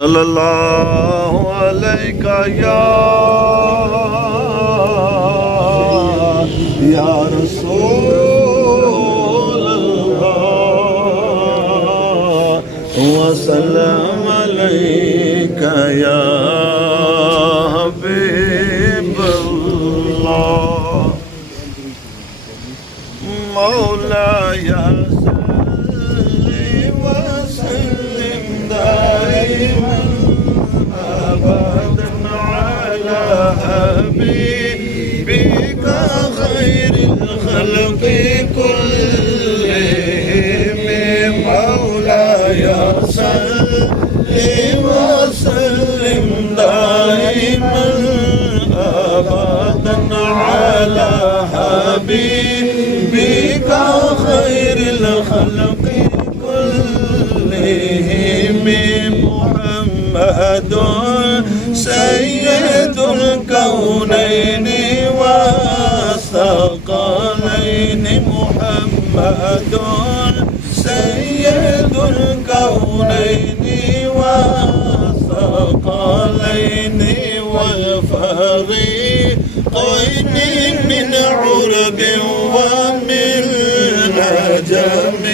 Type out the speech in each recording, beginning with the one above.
صلی اللہ علیہ یا رسول اللہ وسلم علیک یا حبیب اللہ مولاي صل وسلم دائما ابدا على حبيبك خير الخلق كلهم مولاي صل وسلم دائما ابدا على حبيبك خير الخلق كلهم محمد سيد الكونين والثقلين محمد سيد الكونين والثقلين والفريقين من عرب ومن نجم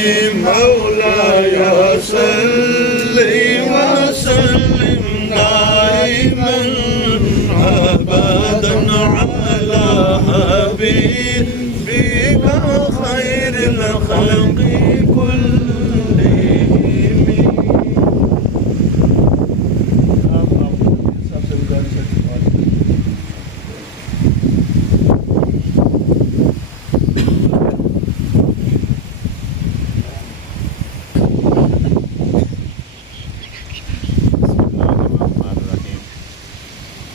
مولاي صل وسلم دائما ابدا على حبيبك خير الخلق كلهم.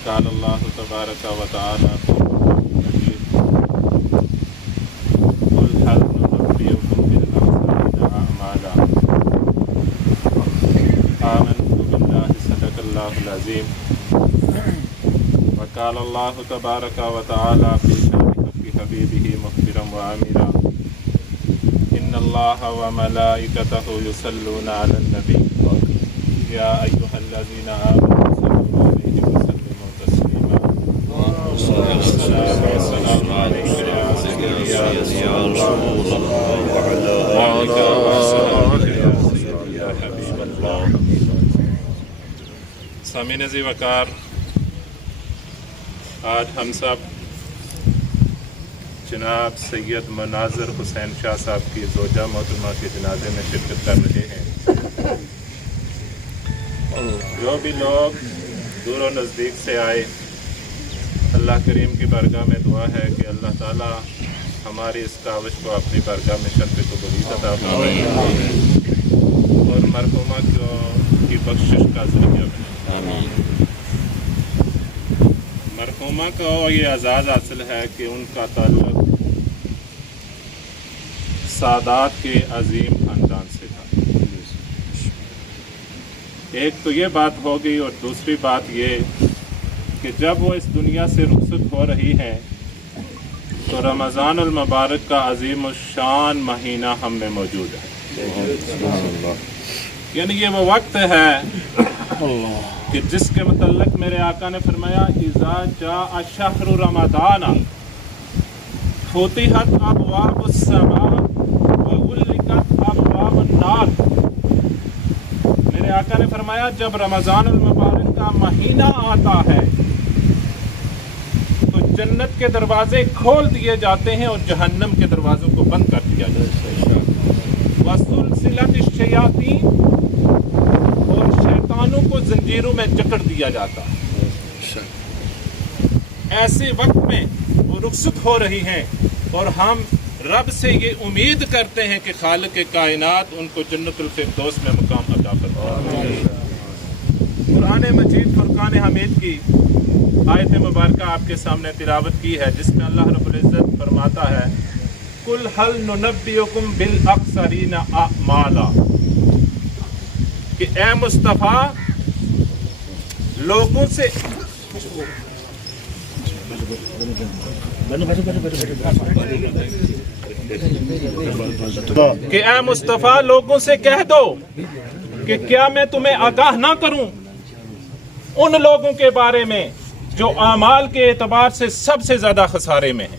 قال الله تبارك وتعالى قل هل ننبئكم بالأخسرين أعمالا آمنت بالله صدق الله العظيم. وقال الله تبارك وتعالى في حبيبه مخبرا وآمرا إن الله وملائكته يصلون على النبي يا أيها الذين آمنوا صلوا عليه وسلموا تسليما. السلام عليك يا سيدي يا رسول الله وعلى آلك وصحبه يا سيدي يا حبيب الله. سامعین ذی وقار، آج ہم سب جناب سید مناظر حسین شاہ صاحب کی زوجہ محترمہ کے جنازے میں شرکت کر رہے ہیں. جو بھی لوگ دور و نزدیک سے آئے، اللہ کریم کی بارگاہ میں دعا ہے کہ اللہ تعالیٰ ہماری اس کاوش کو اپنی بارگاہ میں شرف قبولیت عطا فرمائے اور مرحومہ کی بخشش کا ذریعہ بنے. مرحومہ کو یہ اعزاز حاصل ہے کہ ان کا تعلق سادات کے عظیم خاندان سے تھا. ایک تو یہ بات ہو گئی، اور دوسری بات یہ کہ جب وہ اس دنیا سے رخصت ہو رہی ہیں تو رمضان المبارک کا عظیم الشان مہینہ ہم میں موجود ہے. یعنی یہ وہ وقت ہے کہ جس کے متعلق میرے آقا نے فرمایا اذا جاء شہر رمضان فتحت ابواب السماء وغلقت ابواب النار. میرے آقا نے فرمایا جب رمضان المبارک کا مہینہ آتا ہے تو جنت کے دروازے کھول دیے جاتے ہیں اور جہنم کے دروازوں کو بند کر دیا جاتا ہے. وسلسلت الشیاطین، اور شیطانوں کو زنجیروں میں جکڑ دیا جاتا ہے. ایسے وقت میں وہ رخصت ہو رہی ہیں اور ہم رب سے یہ امید کرتے ہیں کہ خالق کائنات ان کو جنت الفردوس میں مقام عطا فرمائے. قرآن مجید فرقان حمید کی آیت مبارکہ آپ کے سامنے تلاوت کی ہے، جس میں اللہ رب العزت فرماتا ہے قل هل ننبئکم بالاخسرین اعمالا، کہ اے مصطفیٰ لوگوں سے کہ اے مصطفیٰ لوگوں سے کہہ دو کہ کیا میں تمہیں آگاہ نہ کروں ان لوگوں کے بارے میں جو اعمال کے اعتبار سے سب سے زیادہ خسارے میں ہیں۔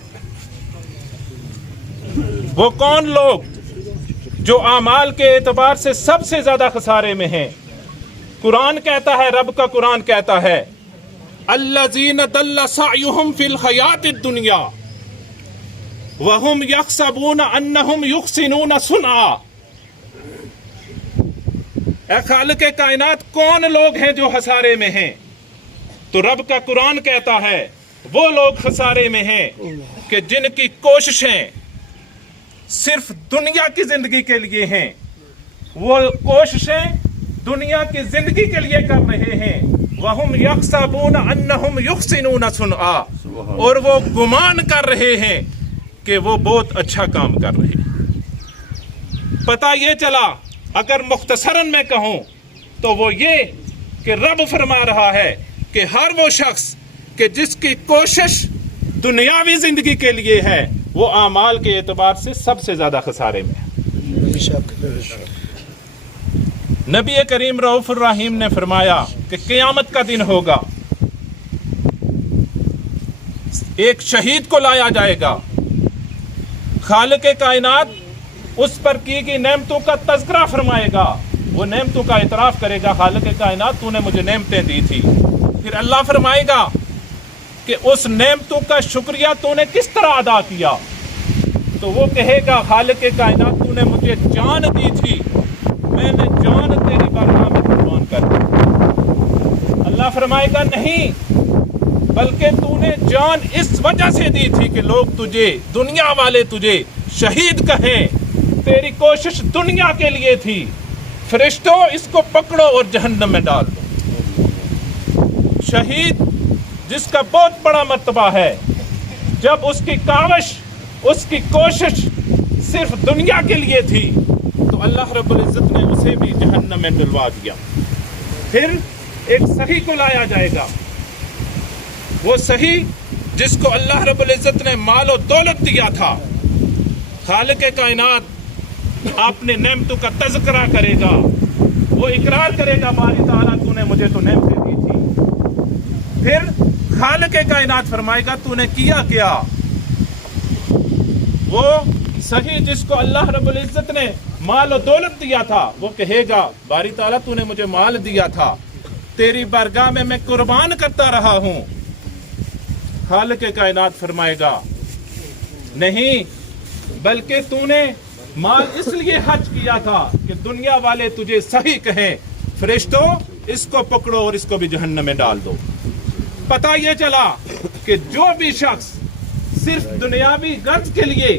وہ کون لوگ جو اعمال کے اعتبار سے سب سے زیادہ خسارے میں ہیں؟ قرآن کہتا ہے، رب کا قرآن کہتا ہے، الذین ضل سعیہم فی الحیاۃ الدنیا وہم یحسبون انہم یحسنون صنعا۔ اے خالق کائنات، کون لوگ ہیں جو خسارے میں ہیں؟ تو رب کا قرآن کہتا ہے وہ لوگ خسارے میں ہیں کہ جن کی کوششیں صرف دنیا کی زندگی کے لیے ہیں، وہ کوششیں دنیا کی زندگی کے لیے کر رہے ہیں، وَهُمْ يَحْسَبُونَ أَنَّهُمْ يُحْسِنُونَ صُنْعًا، اور وہ گمان کر رہے ہیں کہ وہ بہت اچھا کام کر رہے ہیں۔ پتہ یہ چلا، اگر مختصراً میں کہوں تو وہ یہ کہ رب فرما رہا ہے کہ ہر وہ شخص کہ جس کی کوشش دنیاوی زندگی کے لیے ہے، وہ اعمال کے اعتبار سے سب سے زیادہ خسارے میں ہے۔ نبی کریم رؤوف الرحیم نے فرمایا کہ قیامت کا دن ہوگا، ایک شہید کو لایا جائے گا، خالق کائنات اس پر کی گئی نعمتوں کا تذکرہ فرمائے گا، وہ نعمتوں کا اعتراف کرے گا، خالق کائنات تو نے مجھے نعمتیں دی تھی۔ پھر اللہ فرمائے گا کہ اس نعمتوں کا شکریہ تو نے کس طرح ادا کیا؟ تو وہ کہے گا، خالق کائنات تو نے مجھے جان دی تھی، میں نے جان تیری بارگاہ میں قربان کر دی۔ اللہ فرمائے گا نہیں، بلکہ تو نے جان اس وجہ سے دی تھی کہ لوگ تجھے، دنیا والے تجھے شہید کہیں، تیری کوشش دنیا کے لیے تھی۔ فرشتوں اس کو پکڑو اور جہنم میں ڈال دو۔ شہید جس کا بہت بڑا مرتبہ ہے، جب اس کی کاوش، اس کی کوشش صرف دنیا کے لیے تھی تو اللہ رب العزت نے اسے بھی جہنم میں ڈلوا دیا۔ پھر ایک سخی کو لایا جائے گا، وہ سخی جس کو اللہ رب العزت نے مال و دولت دیا تھا، خالق کائنات اپنے نعمتوں کا تذکرہ کرے گا، وہ اقرار کرے گا، باری تعالیٰ تو نے مجھے تو نعمتیں دی تھی۔ پھر خالق کائنات فرمائے گا تو نے کیا کیا؟ وہ صحیح جس کو اللہ رب العزت نے مال و دولت دیا تھا، وہ کہے گا، باری تعالیٰ تو نے مجھے مال دیا تھا، تیری بارگاہ میں میں قربان کرتا رہا ہوں۔ خالق کائنات فرمائے گا، نہیں، بلکہ تو نے مال اس لیے خرچ کیا تھا کہ دنیا والے تجھے صحیح کہیں، فرشتوں اس کو پکڑو اور اس کو بھی جہنم میں ڈال دو۔ پتہ یہ چلا کہ جو بھی شخص صرف دنیاوی غرض کے لیے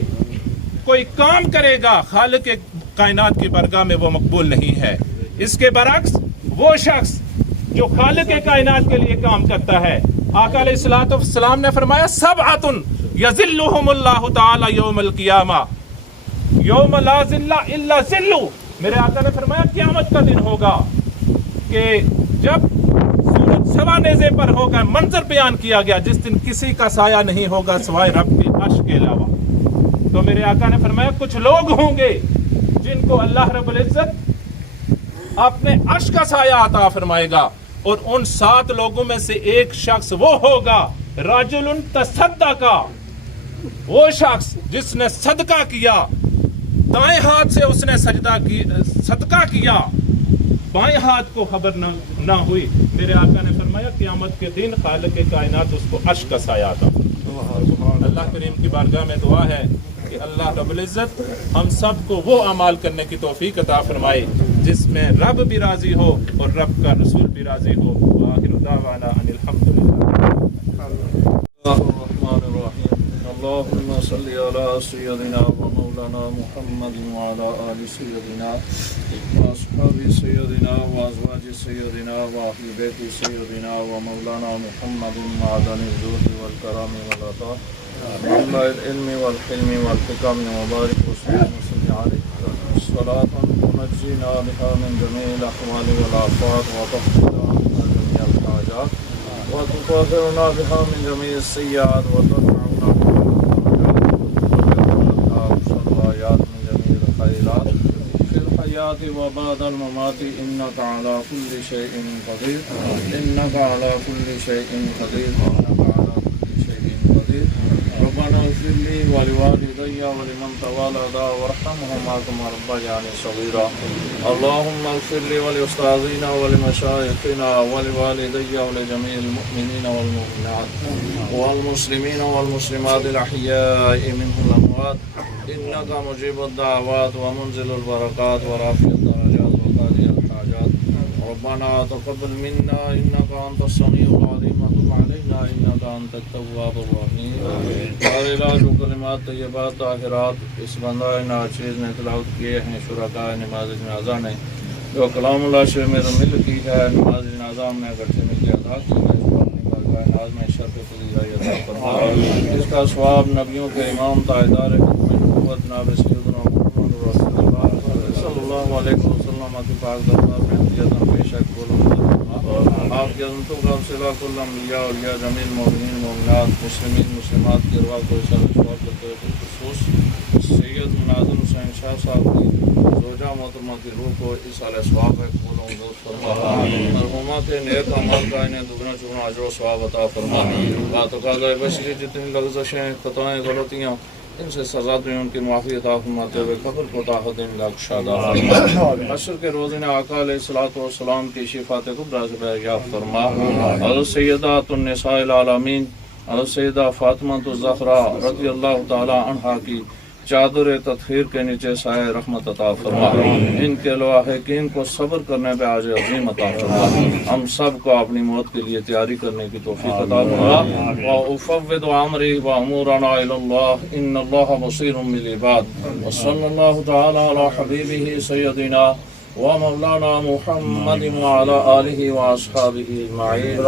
کوئی کام کرے گا، خالق کائنات کی بارگاہ میں وہ مقبول نہیں ہے۔ اس کے برعکس وہ شخص جو خالق کائنات کے لیے کام کرتا ہے، آقا علیہ الصلوۃ والسلام نے فرمایا، سبعۃ یظلھم اللہ تعالی یوم القیامہ یوم لا ظل الا ظلہ۔ میرے آقا نے فرمایا قیامت کا دن ہوگا کہ جب سورج سوا نیزے پر ہوگا، منظر بیان کیا گیا جس دن کسی کا سایہ نہیں ہوگا سوائے رب کے عرش کے علاوہ۔ تو میرے آقا نے فرمایا کچھ لوگ ہوں گے جن کو اللہ رب العزت اپنے عرش کا سایہ عطا فرمائے گا، اور ان 7 لوگوں میں سے ایک شخص وہ ہوگا رجل تصدق، وہ شخص جس نے صدقہ کیا، دائیں ہاتھ سے اس نے صدقہ کیا، بائیں ہاتھ کو خبر نہ ہوئی۔ میرے آقا نے فرمایا قیامت کے دن خالق کائنات اس کو عرش کا سایہ عطا فرمائے۔ اللہ کریم کی بارگاہ میں دعا ہے کہ اللہ رب العزت ہم سب کو وہ اعمال کرنے کی توفیق عطا فرمائے جس میں رب بھی راضی ہو اور رب کا رسول بھی راضی ہو۔ وآخر دعوانا ان الحمدللہ۔ الرحمن الرحیم، اللهم صل على سيدنا ومولانا محمد وعلى آل سيدنا وأصحاب سيدنا وأزواج سيدنا وأهل بيت سيدنا ومولانا محمد معدن الجود والكرم والعطاء والله العلم والحلم والحكم وبارك وسلم عليك صلاة تنجينا بها من جميع الأحوال والآفات وتغفر عنا جميع الحاجات وتطهرنا بها من جميع السيئات وترفعنا بها من جميع الخيرات في الحياة وبعد الممات إنك على كل شيء قدير إنك على كل شيء قدير إنك على كل شيء قدير ربنا اغفر لي ولوالدي ولمن تولدا وارحمهما كما ربياني صغيرا اللهم اغفر لي ولأستاذنا ولمشايخنا ولوالدي ولجميع المؤمنين والمؤمنات والمسلمين والمسلمات الأحياء منهم الأموات إنك مجيب الدعوات ومنزل البركات ورافع الدرجات وقاضي الحاجات ربنا تقبل منا إنك أنت السميع العليم وتب علينا إنك أنت التواب الرحيم اور علاج و کلمات طیبات طاہرات اس بندہ ناچیز نے تلاوت کیے ہیں شرکاء نماز جنازہ نے جو کلام اللہ شریف میں مل کی ہے نماز جنازہ نے اگرچہ مل کے ادا کی ہے اس کو اپنی بارگاہ ناز میں شرف فضیلہ عطا فرما اس کا ثواب نبیوں کے امام تاجدار حکم نبوت ناب سیدنا محمد رسول اللہ صلی اللہ علیہ وسلم کی پاک دربار میں عطا بے شک بولو آپ کی عظمتوں کا صلہ کل انبیاء اولیاء جمیل مومنین مومنات مسلمین مسلمات کی ارواح کو اشارہ شواب کرتے ہوئے بالخصوص سید مناظر حسین شاہ صاحب کی زوجہ محترمہ کی روح کو اس علیہ ثواب ہے قبول و منظور فرما مرحومہ کے نیک اعمال کا انہیں دگنا چگنا اجر و ثواب عطا فرما لا تقاضۂ بشری جتنی لغزشیں خطائیں غلطیاں ان سے سزا دیں ان کی معافی عطا فرماتے ہوئے قبر کو طاقت ان کا کشادہ فرما عشر کے روزن آقا علیہ الصلوۃ والسلام کی شفاعت کبریٰ سے دریافت فرما حضرت سیدات النساء العالمین حضرت سیدہ فاطمہ الزہرا رضی اللہ تعالی عنہا کی چادر تطہیر کے نیچے سائے رحمت عطا فرما ان کے لواحقین کو صبر کرنے پہ عاج عظیم عطا فرما ہم سب کو اپنی موت کے لیے تیاری کرنے کی توفیق عطا فرما وافوض امری وامورنا الی اللہ ان اللہ بصیر بالعباد وصلی اللہ تعالی علی حبیبہ سیدنا ومولانا محمد وعلی آلہ واصحابہ اجمعین